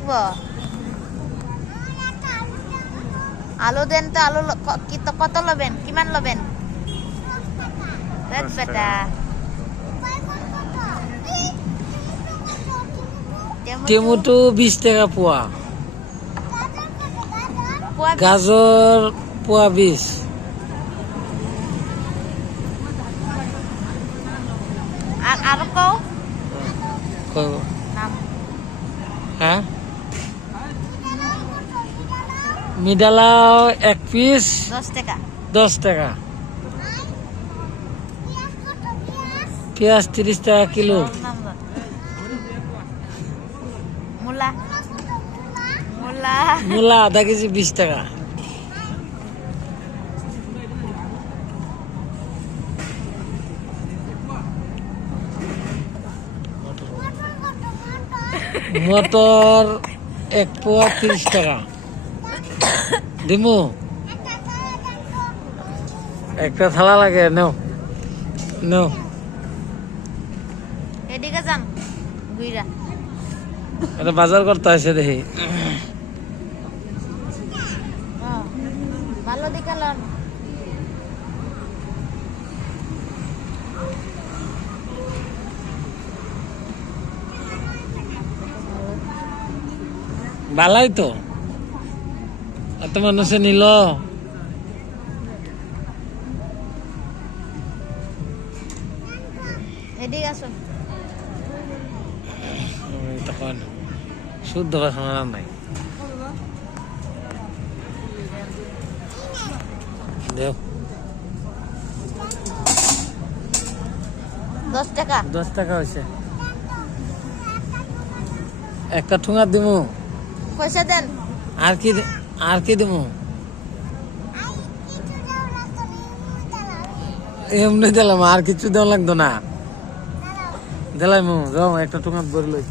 লাগবো আলু দেন তো আলু কত লবেন কিমান লবেন বেটা টমেটো 20 টাকা পোয়া গাজর পোয়া 20 আর কও নাম হ্যাঁ মিডালাও 1 পিস 10 টাকা পেঁয়াজ 30 টাকা কিলো মূলা আধা কেজি 20 টাকা মটর 1 পোয়া 30 টাকা দিমু একটা থালা লাগে নাও নাও এদিকে যান গুইরা এটা বাজার করতে আসে দেখি ভালো দিকে লন ভালাই তো এত মানুষে নিল এদিকে আসুন তখন শুদ্ধ ভাষা নাই দেও 10 টাকা 10 টাকা হয়েছে একটা ঠুঙা দিমু পয়সা দেন আর কি দিমু এমনি দিলাম আর কিছু দেওয়া লাগতো না দিলাম যাও একটা ঠুঙা ভরে লই